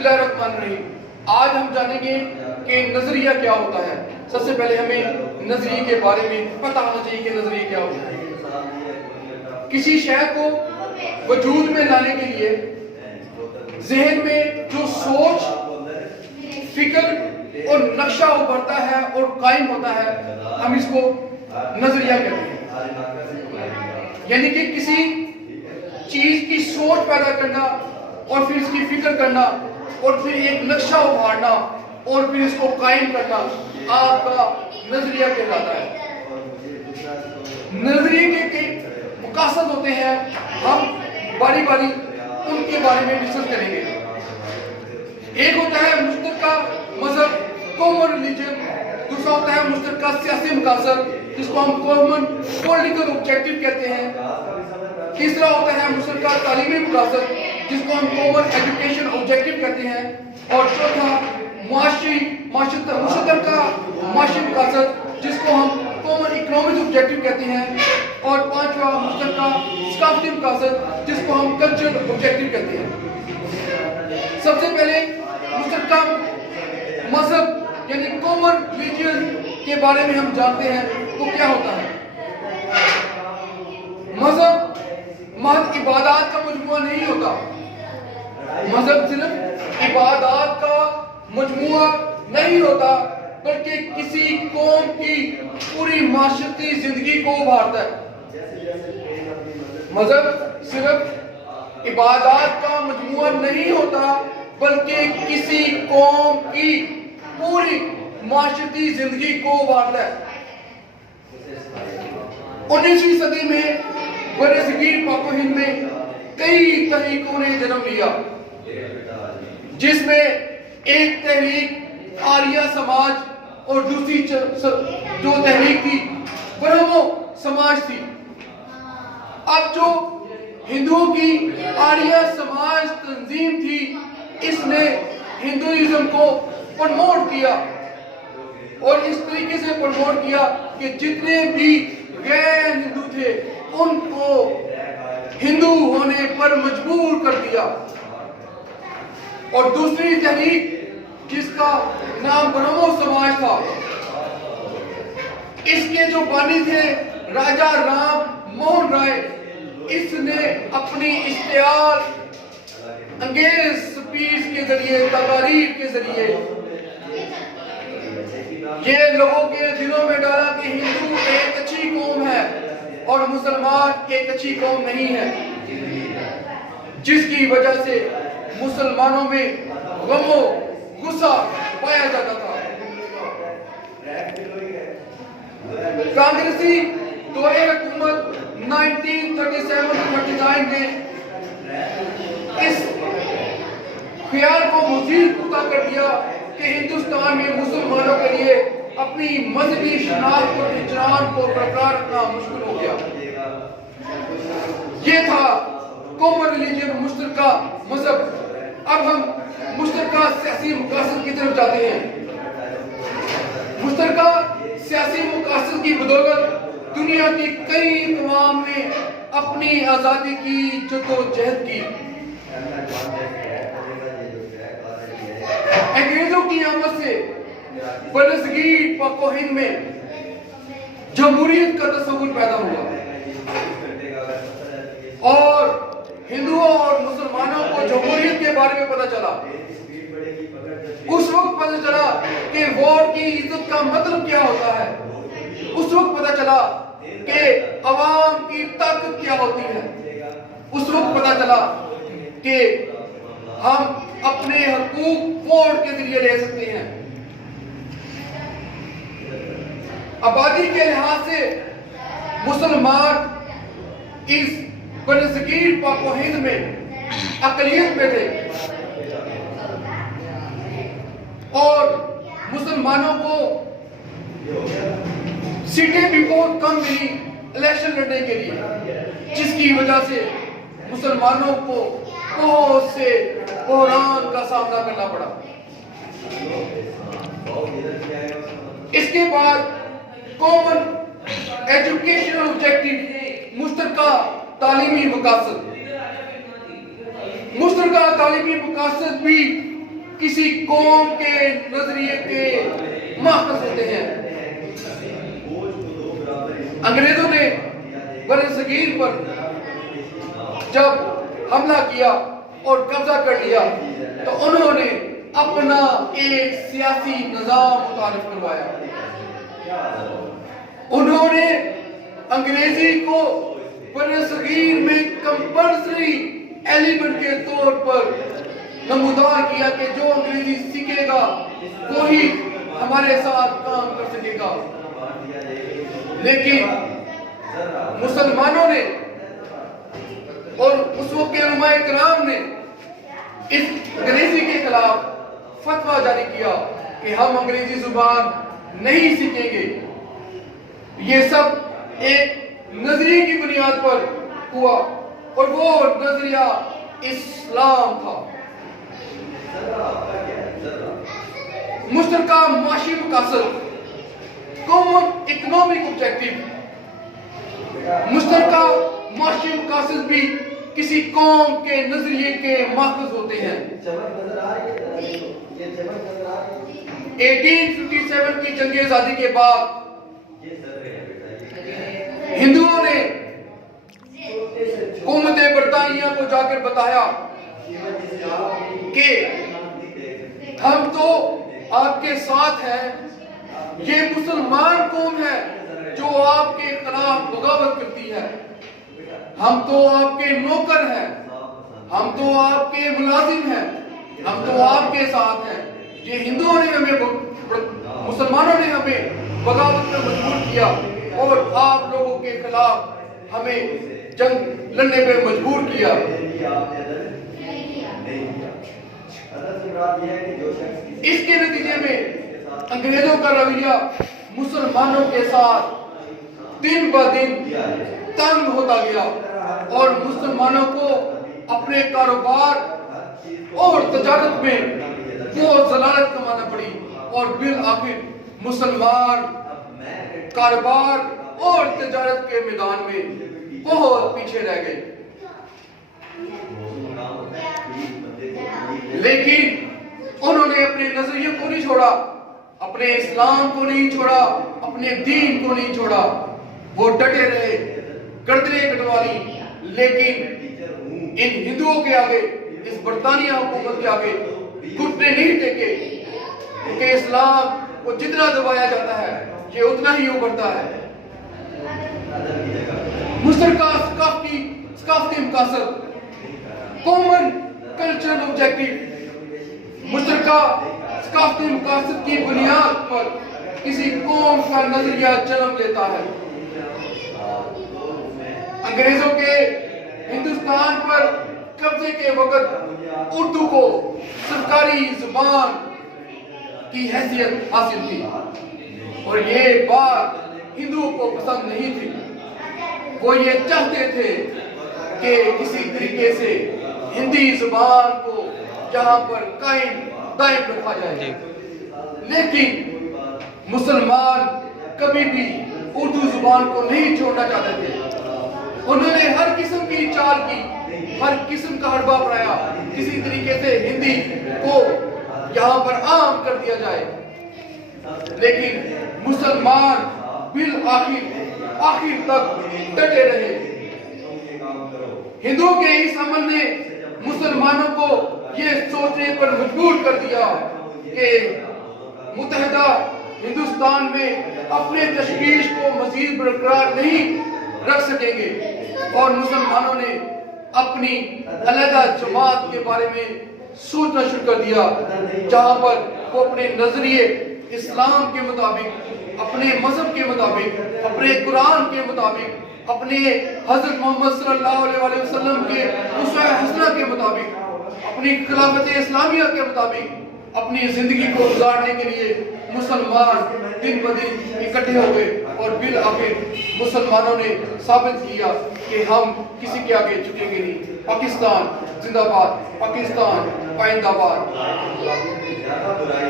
بسم اللہ الرحمن الرحیم۔ آج ہم جانیں گے کہ نظریہ کیا ہوتا ہے۔ سب سے پہلے ہمیں نظریے کے بارے میں پتہ ہونا چاہیے کہ نظریہ کیا ہوتا ہے۔ کسی شے کو وجود میں لانے کے لیے ذہن میں جو سوچ، فکر اور نقشہ ابھرتا ہے اور قائم ہوتا ہے، ہم اس کو نظریہ کہتے ہیں۔ یعنی کہ کسی چیز کی سوچ پیدا کرنا اور پھر اس کی فکر کرنا اور پھر ایک نقشہ ابھارنا اور پھر اس کو قائم کرنا آپ کا نظریہ کہلاتا ہے۔ نظریے کے مقاصد ہوتے ہیں، ہم باری باری ان کے بارے میں ڈسکس کریں گے۔ ایک ہوتا ہے مشترکہ مذہب، کامن ریلیجن، دوسرا ہوتا ہے مشترکہ سیاسی مقاصد جس کو ہم کامن پولیٹیکل آبجیکٹو کہتے ہیں، تیسرا ہوتا ہے مشترکہ تعلیمی مقاصد جس کو ہم کامن ایجوکیشن آبجیکٹو کہتے ہیں، اور چوتھا مشترکہ معاشی مقاصد جس کو ہم کامن اکنامک آبجیکٹو کہتے ہیں، اور پانچواں مشترکہ ثقافتی مقاصد جس کو ہم کلچرل آبجیکٹو کہتے ہیں۔ سب سے پہلے مشترکہ مذہب یعنی کامن ریلیجن کے بارے میں ہم جانتے ہیں وہ کیا ہوتا ہے۔ مذہب محض عبادات کا مجموعہ نہیں ہوتا، مذہب صرف عبادات کا مجموعہ نہیں ہوتا بلکہ کسی قوم کی پوری معاشرتی زندگی کو ابھارتا ہے۔ مذہب صرف عبادات کا مجموعہ نہیں ہوتا بلکہ کسی قوم کی پوری معاشرتی زندگی کو ابھارتا ہے۔ 19ویں صدی میں برصغیر پاک و ہند میں کئی تحریکوں نے جنم لیا، جس میں ایک تحریک آریہ سماج اور دوسری جو تحریک تھی برہمو سماج تھی۔ اب جو ہندوؤں کی آریہ سماج تنظیم تھی، اس نے ہندوازم کو پروموٹ کیا اور اس طریقے سے پروموٹ کیا کہ جتنے بھی غیر ہندو تھے ان کو ہندو ہونے پر مجبور کر دیا۔ اور دوسری تحریک جس کا نام برہمو سماج تھا، اس کے جو بانی تھے راجہ رام موہن رائے، اس نے اپنی اشتعال انگیز سپیچ کے ذریعے، تقاریر کے ذریعے یہ لوگوں کے دلوں میں ڈالا کہ ہندو ایک اچھی قوم ہے اور مسلمان ایک اچھی قوم نہیں ہے، جس کی وجہ سے مسلمانوں میں غم و غصہ پایا جاتا تھا۔ کانگریسی دور حکومت 1937-39 نے اس خیال کو مزید پختہ کر دیا کہ ہندوستان میں مسلمانوں کے لیے اپنی مذہبی شناخت اور پہچان کو برقرار رکھنا مشکل ہو گیا۔ یہ تھا کامن ریلیجن، مشترکہ مذہب۔ اب ہم مشترکہ سیاسی مقاصد کی طرف جاتے ہیں۔ مشترکہ سیاسی مقاصد کی بدولت دنیا کی کئی اقوام نے اپنی آزادی کی جدوجہد کی۔ انگریزوں کی آمد سے برصغیر پاک و ہند میں جمہوریت کا تصور پیدا ہوا اور ہندوؤں اور مسلمانوں کو جمہوریت کے بارے میں پتہ چلا۔ اس وقت پتہ چلا کہ ووٹ کی عزت کا مطلب کیا ہوتا ہے۔ اس وقت پتہ چلا کہ عوام کی طاقت کیا ہوتی ہے۔ اس وقت پتہ چلا کہ ہم اپنے حقوق ووٹ کے ذریعے لے سکتے ہیں۔ آبادی کے لحاظ سے مسلمان اس برصغیر پاک و ہند میں اقلیت میں تھے اور مسلمانوں کو سیٹیں بھی بہت کم ملی الیکشن لڑنے کے لیے، جس کی وجہ سے مسلمانوں کو بہت سے بحران کا سامنا کرنا پڑا۔ اس کے بعد کامن ایجوکیشن آبجیکٹو، مشترکہ تعلیمی مقاصد۔ مشترکہ تعلیمی مقاصد بھی किसी कौम के नजरिए के माखज़ होते हैं। अंग्रेजों ने बरसगीर पर जब हमला किया और कब्जा कर लिया तो उन्होंने अपना एक सियासी निजाम मुतारिफ करवाया। उन्होंने अंग्रेजी को बरसगीर में कंपल्सरी एलिमेंट के तौर पर नमूदार किया कि जो अंग्रेजी सीखेगा वो ही हमारे साथ काम कर सकेगा। लेकिन मुसलमानों ने और उस वक्त के उलमाए किराम ने इस अंग्रेजी के खिलाफ फतवा जारी किया कि हम अंग्रेजी जुबान नहीं सीखेंगे। ये सब एक नजरिए की बुनियाद पर हुआ और वो नजरिया इस्लाम था। मुश्तरका माशी मकासद, कॉमन इकोनॉमिक ऑब्जेक्टिव, मुश्तरका माशी मकासद भी किसी कौम के नजरिए के माखज़ होते हैं। 1857 की जंग आजादी के बाद हिंदुओं ने हुकूमत बरतानिया को जाकर बताया कि हम तो आपके साथ हैं, ये मुसलमान कौम है जो आपके खिलाफ बगावत करती है। हम तो आपके नौकर हैं, हम तो आपके मुलाजिम हैं, हम तो आपके साथ हैं। ये हिंदुओं ने हमें, मुसलमानों ने हमें बगावत में मजबूर किया और आप लोगों के खिलाफ हमें जंग लड़ने पे मजबूर किया। इसके नतीजे में अंग्रेजों का रवैया मुसलमानों के साथ दिन ब दिन तंग होता गया और मुसलमानों को अपने कारोबार और तजारत में बहुत जलालत कमाना पड़ी और बिल आखिर मुसलमान कारोबार और तजारत के मैदान में बहुत पीछे रह गए। लेकिन उन्होंने अपने नजरिए को नहीं छोड़ा, अपने इस्लाम को नहीं छोड़ा, अपने दीन को नहीं छोड़ा। वो डटे रहे, गर्दनें कटवा ली, लेकिन इन हिंदुओं के आगे, इस बरतानिया हुकूमत के आगे घुटने नहीं टेके, क्योंकि इस्लाम को जितना दबाया जाता है ये उतना ही उभरता है। मुश्तरका सकाफती मकासद, कॉमन कल्चरल ऑब्जेक्टिव, मुश्तरका सकाफती मकासद की बुनियाद पर किसी कौम का नजरिया जन्म लेता है। अंग्रेजों के हिंदुस्तान पर कब्जे के वक्त उर्दू को सरकारी जुबान की हैसियत हासिल थी और ये बात हिंदुओं को पसंद नहीं थी। वो ये चाहते थे कि किसी तरीके से हिंदी जुबान को यहाँ पर कायम दायम रखा जाए। लेकिन मुसलमान कभी भी उर्दू जुबान को नहीं छोड़ना चाहते थे। उन्होंने हर किस्म की चाल की, हर किस्म का हड़बा बनाया, किसी तरीके से हिंदी को यहाँ पर आम कर दिया जाए। लेकिन मुसलमान बिल आखिर तक डटे रहे। हिंदुओं के इस अमल ने मुसलमानों को ये सोचने पर मजबूर कर दिया कि मुत्तहिदा हिंदुस्तान में अपने तशकीश को मजीद बरकरार नहीं रख सकेंगे और मुसलमानों ने अपनी अलहदा जमात के बारे में सोचना शुरू कर दिया, जहां पर वो अपने नजरिए इस्लाम के मुताबिक, अपने मजहब के मुताबिक, अपने कुरान के मुताबिक, अपने हजरत मोहम्मद सल्लल्लाहु अलैहि वसल्लम के उसवा हसना के मुताबिक, अपनी खिलाफत इस्लामिया के मुताबिक अपनी जिंदगी को गुजारने के लिए मुसलमान दिन ब दिन इकट्ठे हो गए और बिल आखिर मुसलमानों ने साबित किया कि हम किसी के आगे झुकेंगे नहीं। पाकिस्तान जिंदाबाद, पाकिस्तान पाइंदाबाद।